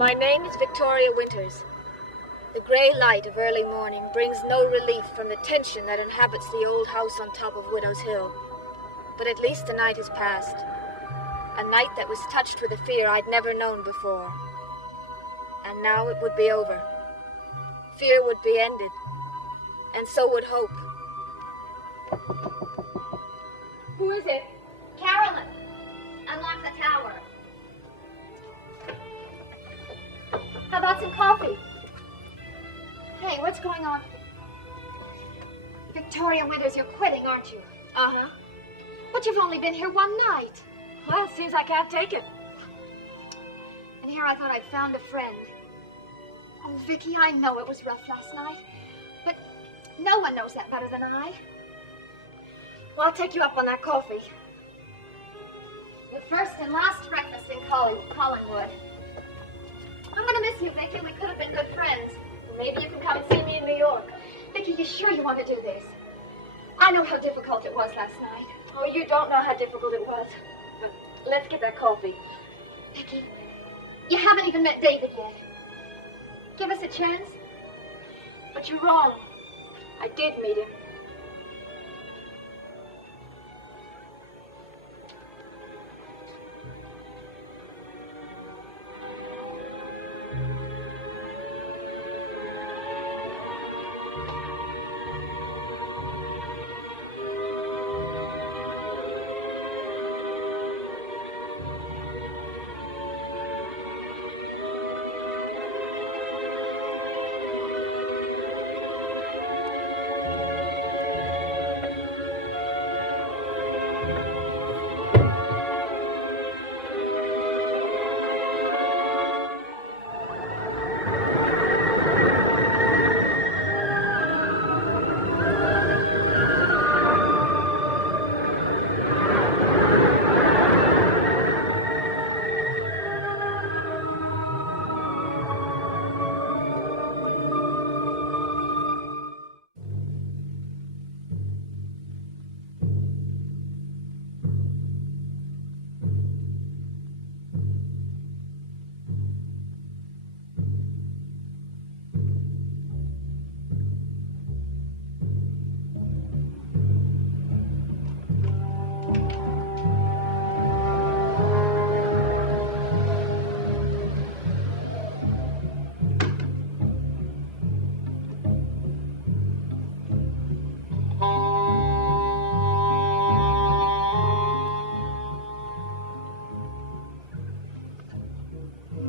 My name is Victoria Winters. The grey light of early morning brings no relief from the tension that inhabits the old house on top of Widow's Hill. But at least the night has passed. A night that was touched with a fear I'd never known before. And now it would be over. Fear would be ended. And so would hope. Who is it? Carolyn. Unlock the tower. How about some coffee? Hey, what's going on? Victoria Winters, you're quitting, aren't you? Uh-huh. But you've only been here one night. Well, it seems I can't take it. And here I thought I'd found a friend. Oh, Vicky, I know it was rough last night. But no one knows that better than I. Well, I'll take you up on that coffee. The first and last breakfast in Collinwood. I'm gonna miss you, Vicky. We could have been good friends. Maybe you can come and see me in New York. Vicky, you sure you want to do this? I know how difficult it was last night. Oh, you don't know how difficult it was. But let's get that coffee. Vicky, you haven't even met David yet. Give us a chance. But you're wrong. I did meet him.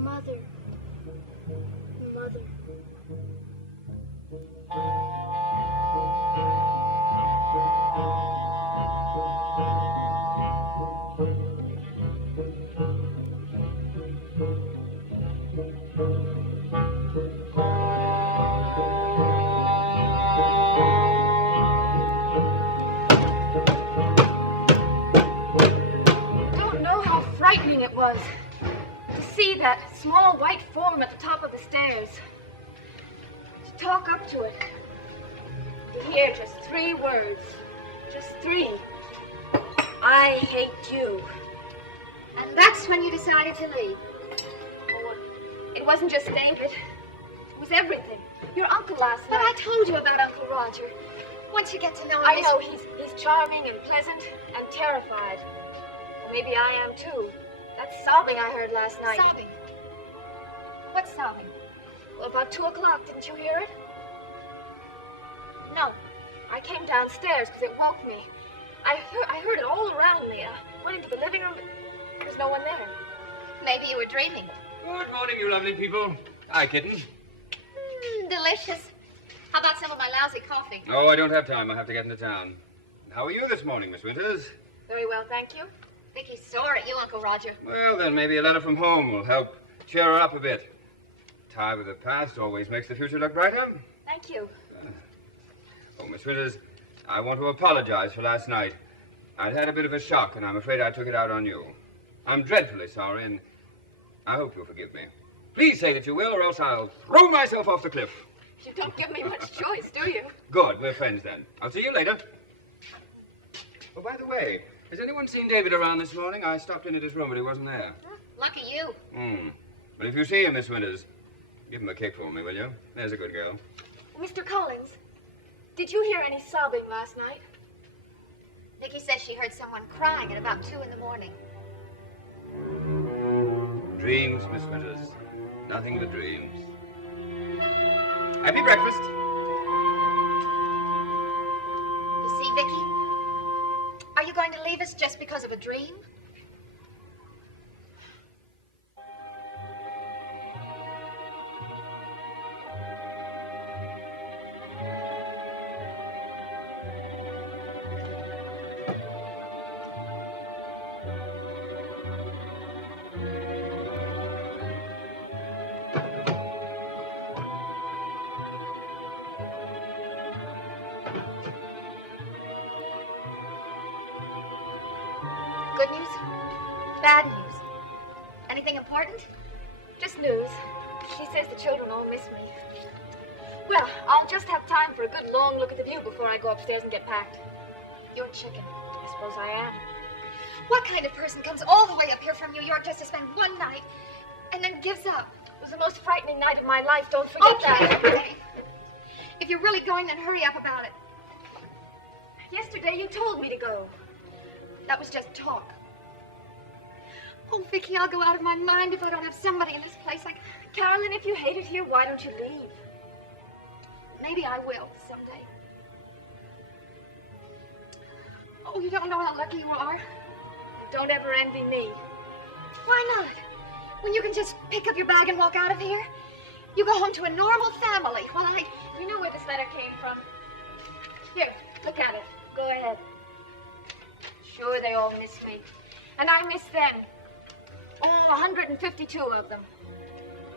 Mother. Don't know how frightening it was to see that small white form at the top of the stairs. To talk up to it. To hear just 3 words. Just 3. I hate you. And that's when you decided to leave. Oh, it wasn't just David. It was everything. Your uncle last But night. I told you about Uncle Roger. Once you get to know him... I know, he's charming and pleasant and terrified. Or maybe I am too. That sobbing I heard last night. Sobbing? What's sobbing? Well, about 2 o'clock, didn't you hear it? No. I came downstairs because it woke me. I heard it all around me. I went into the living room, but there was no one there. Maybe you were dreaming. Good morning, you lovely people. Hi, kitten. Delicious. How about some of my lousy coffee? Oh, I don't have time. I have to get into town. How are you this morning, Miss Winters? Very well, thank you. Vicky's sore at you, Uncle Roger. Well, then maybe a letter from home will help cheer her up a bit. Tie with the past always makes the future look brighter. Thank you. Oh, Miss Winters, I want to apologize for last night. I'd had a bit of a shock, and I'm afraid I took it out on you. I'm dreadfully sorry, and I hope you'll forgive me. Please say that you will, or else I'll throw myself off the cliff. You don't give me much choice, do you? Good, we're friends then. I'll see you later. Oh, by the way, has anyone seen David around this morning? I stopped in at his room, but he wasn't there. Lucky you. But if you see him, Miss Winters, give him a kick for me, will you? There's a good girl. Mr. Collins, did you hear any sobbing last night? Vicky says she heard someone crying at about 2 in the morning. Dreams, Miss Winters. Nothing but dreams. Happy breakfast. You see, Vicky? Are you going to leave us just because of a dream? Good news? Bad news? Anything important? Just news. She says the children all miss me. Well, I'll just have time for a good long look at the view before I go upstairs and get packed. You're chicken. I suppose I am. What kind of person comes all the way up here from New York just to spend one night and then gives up? It was the most frightening night of my life. Don't forget that. Okay. If you're really going, then hurry up about it. Yesterday you told me to go. That was just talk. Oh, Vicky, I'll go out of my mind if I don't have somebody in this place. Carolyn, if you hate it here, why don't you leave? Maybe I will someday. Oh, you don't know how lucky you are. Don't ever envy me. Why not? When you can just pick up your bag and walk out of here. You go home to a normal family. Well, You know where this letter came from. Here, look at it. Go ahead. Sure, they all miss me. And I miss them. Oh, 152 of them.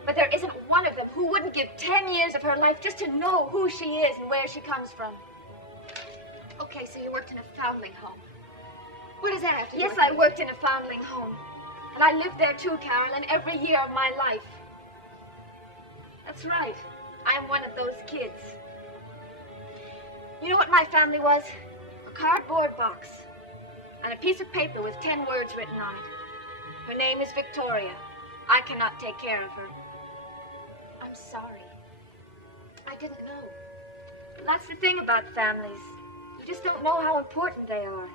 But there isn't one of them who wouldn't give 10 years of her life just to know who she is and where she comes from. Okay, so you worked in a foundling home. What does that have to do Yes, with I worked in a foundling home. And I lived there too, Carolyn, every year of my life. That's right. I am one of those kids. You know what my family was? A cardboard box. And a piece of paper with 10 words written on it. Her name is Victoria. I cannot take care of her. I'm sorry. I didn't know. But that's the thing about families. You just don't know how important they are.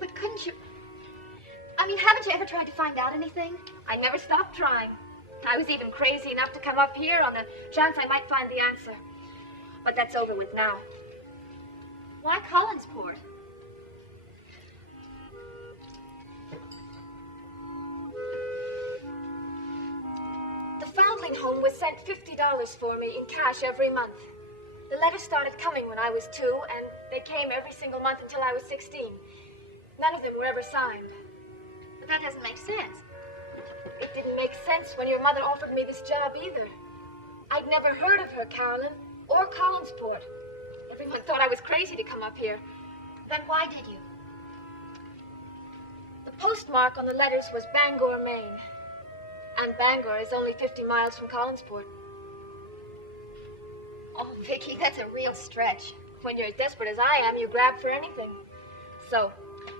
But couldn't you... haven't you ever tried to find out anything? I never stopped trying. I was even crazy enough to come up here on the chance I might find the answer. But that's over with now. Why Collinsport? The foundling home was sent $50 for me in cash every month. The letters started coming when I was 2, and they came every single month until I was 16. None of them were ever signed. But that doesn't make sense. It didn't make sense when your mother offered me this job either. I'd never heard of her, Carolyn, or Collinsport. Everyone thought I was crazy to come up here. Then why did you? The postmark on the letters was Bangor, Maine. And Bangor is only 50 miles from Collinsport. Oh, Vicky, that's a real stretch. When you're as desperate as I am, you grab for anything. So,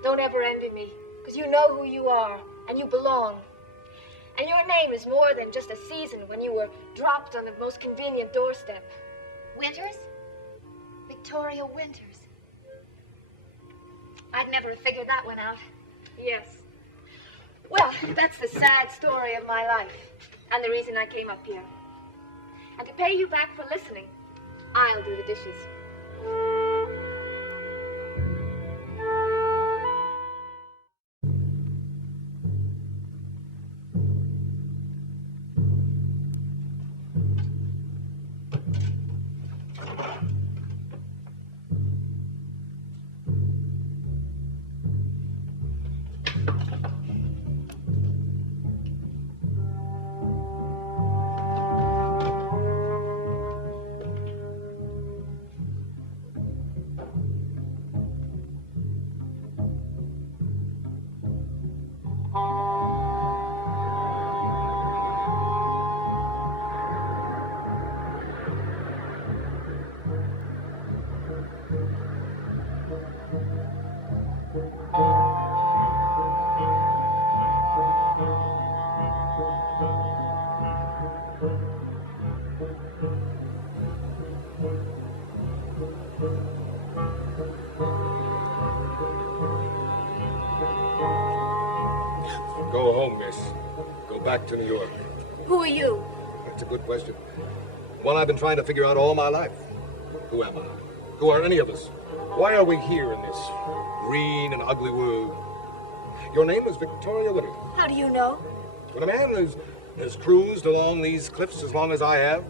don't ever envy me, because you know who you are, and you belong. And your name is more than just a season when you were dropped on the most convenient doorstep. Winters? Victoria Winters. I'd never have figured that one out. Yes. Well, that's the sad story of my life, and the reason I came up here. And to pay you back for listening, I'll do the dishes. back to New York. Who are you? That's a good question. One I've been trying to figure out all my life. Who am I? Who are any of us? Why are we here in this green and ugly world? Your name is Victoria Winters. How do you know? When a man has cruised along these cliffs as long as I have,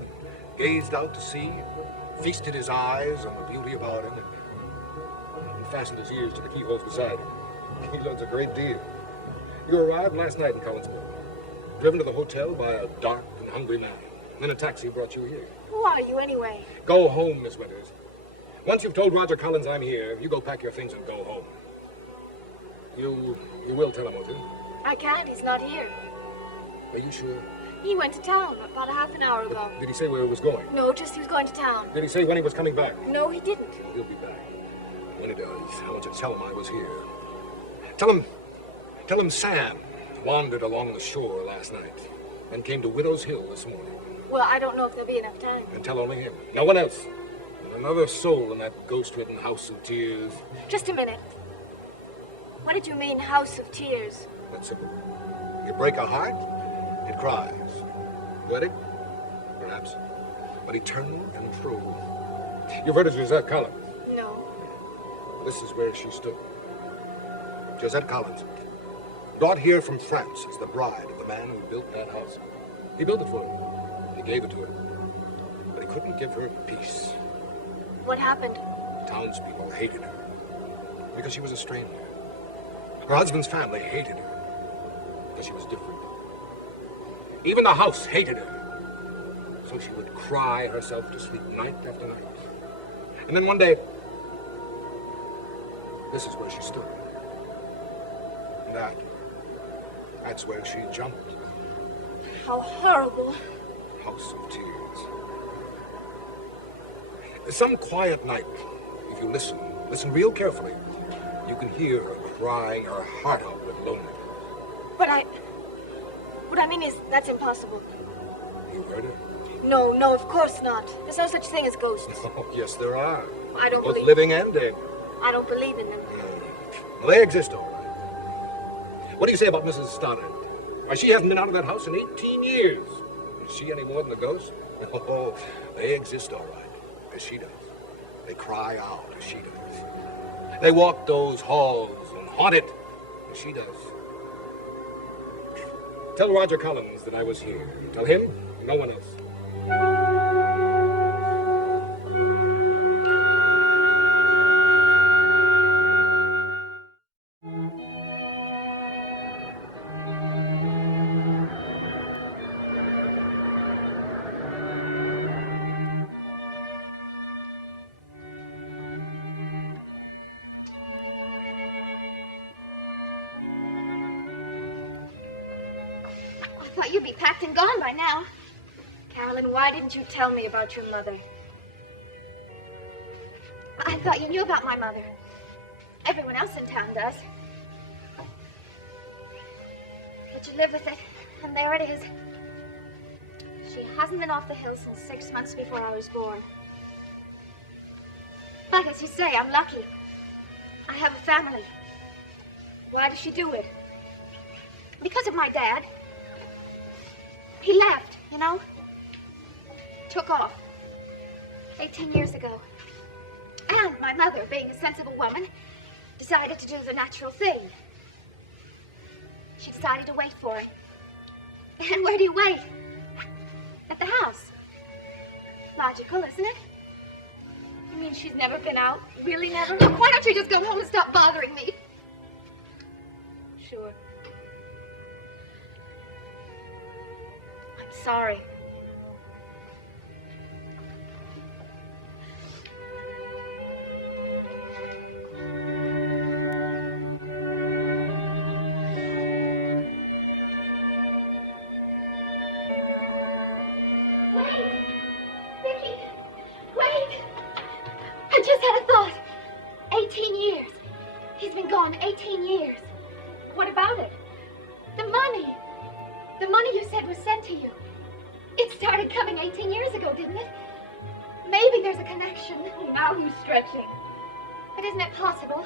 gazed out to sea, feasted his eyes on the beauty about him, and fastened his ears to the keyholes beside him, he learns a great deal. You arrived last night in Collinsburg, driven to the hotel by a dark and hungry man. Then a taxi brought you here. Who are you anyway? Go home, Miss Winters. Once you've told Roger Collins I'm here, you go pack your things and go home. You will tell him, won't you? I can't. He's not here. Are you sure? He went to town about a half an hour ago. Did he say where he was going? No, just he was going to town. Did he say when he was coming back? No, he didn't. He'll be back. When he does, I want you to tell him I was here. Tell him Sam wandered along the shore last night and came to Widow's Hill this morning. Well, I don't know if there'll be enough time. And tell only him. No one else. Not another soul in that ghost-ridden house of tears. Just a minute. What did you mean, house of tears? That's simple. You break a heart, it cries. Poetic? Perhaps. But eternal and true. You've heard of Josette Collins? No. This is where she stood. Josette Collins, brought here from France as the bride of the man who built that house. He built it for her. He gave it to her. But he couldn't give her peace. What happened? Townspeople hated her because she was a stranger. Her husband's family hated her because she was different. Even the house hated her. So she would cry herself to sleep night after night. And then one day, this is where she stood. And that's where she jumped. How horrible. House of tears. Some quiet night, if you listen real carefully, you can hear her crying her heart out with loneliness. What I mean is, that's impossible. You heard her? No, of course not. There's no such thing as ghosts. Oh, yes, there are. I don't Both believe living and dead. I don't believe in them. Well, they exist, all right. What do you say about Mrs. Stoddard? Why, she hasn't been out of that house in 18 years. Is she any more than a ghost? Oh, they exist, all right, as she does. They cry out, as she does. They walk those halls and haunt it, as she does. Tell Roger Collins that I was here. Tell him, no one else. I thought you'd be packed and gone by now. Carolyn, why didn't you tell me about your mother? I thought you knew about my mother. Everyone else in town does. But you live with it, and there it is. She hasn't been off the hill since 6 months before I was born. But as you say, I'm lucky. I have a family. Why did she do it? Because of my dad. He left, you know? Took off. 18 years ago. And my mother, being a sensible woman, decided to do the natural thing. She decided to wait for him. And where do you wait? At the house. Logical, isn't it? You mean she's never been out? Really never? Look, why don't you just go home and stop bothering me? Sure. I'm sorry. I just had a thought. 18 years. He's been gone 18 years. What about it? The money. The money you said was sent to you. It started coming 18 years ago, didn't it? Maybe there's a connection. Now who's stretching? But isn't it possible?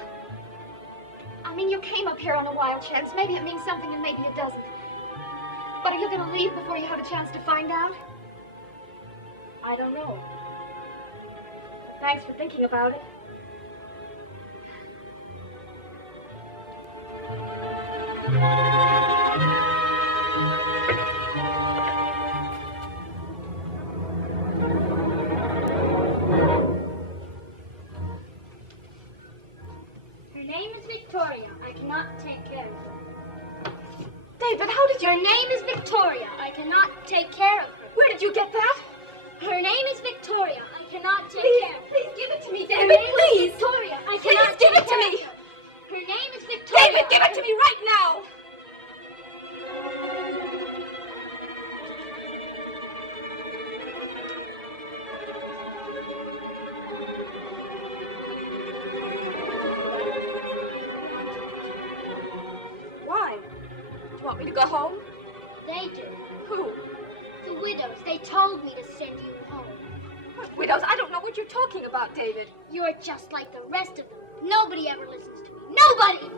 I mean, you came up here on a wild chance. Maybe it means something and maybe it doesn't. But are you going to leave before you have a chance to find out? I don't know. But thanks for thinking about it. Her name is Victoria. I cannot take care of her. David, how did you... Her name is Victoria. I cannot take care of her. Where did you get that? Her name is Victoria. I cannot take Please, care of her. please give it to me, Her David, name is please. Victoria. I Please cannot give take it to care me. of her. Her name is Victoria. David, give it to me right now. Why? Do you want me to go home? They do. Who? The widows. They told me to send you home. What widows? I don't know what you're talking about, David. You're just like the rest of them. Nobody ever listens to me. Nobody!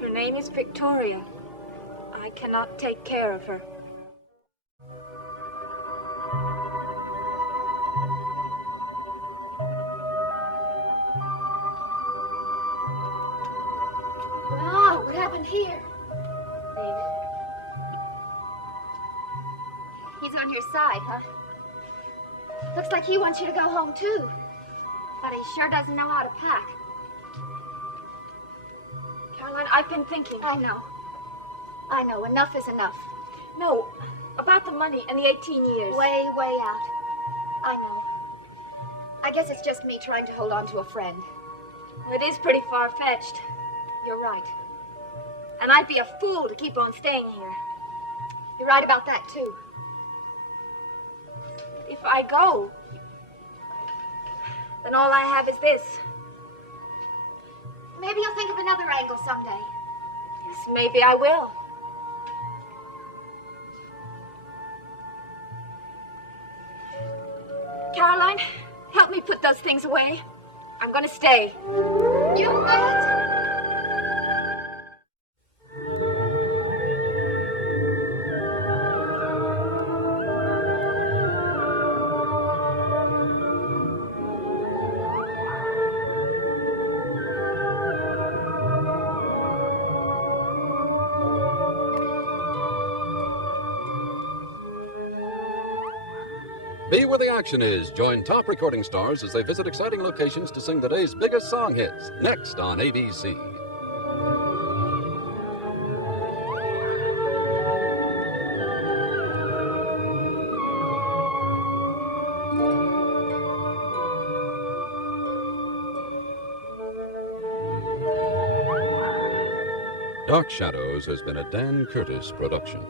Her name is Victoria. I cannot take care of her. Wow, what happened here? David? He's on your side, huh? Looks like he wants you to go home, too. But he sure doesn't know how to pack. Caroline, I've been thinking. I know. I know. Enough is enough. No, about the money and the 18 years. Way, way out. I know. I guess it's just me trying to hold on to a friend. Well, it is pretty far-fetched. You're right. And I'd be a fool to keep on staying here. You're right about that, too. If I go, then all I have is this. Maybe you'll think of another angle someday. Yes, maybe I will. Caroline, help me put those things away. I'm gonna stay. You what? Be where the action is. Join top recording stars as they visit exciting locations to sing the day's biggest song hits. Next on ABC. Dark Shadows has been a Dan Curtis production.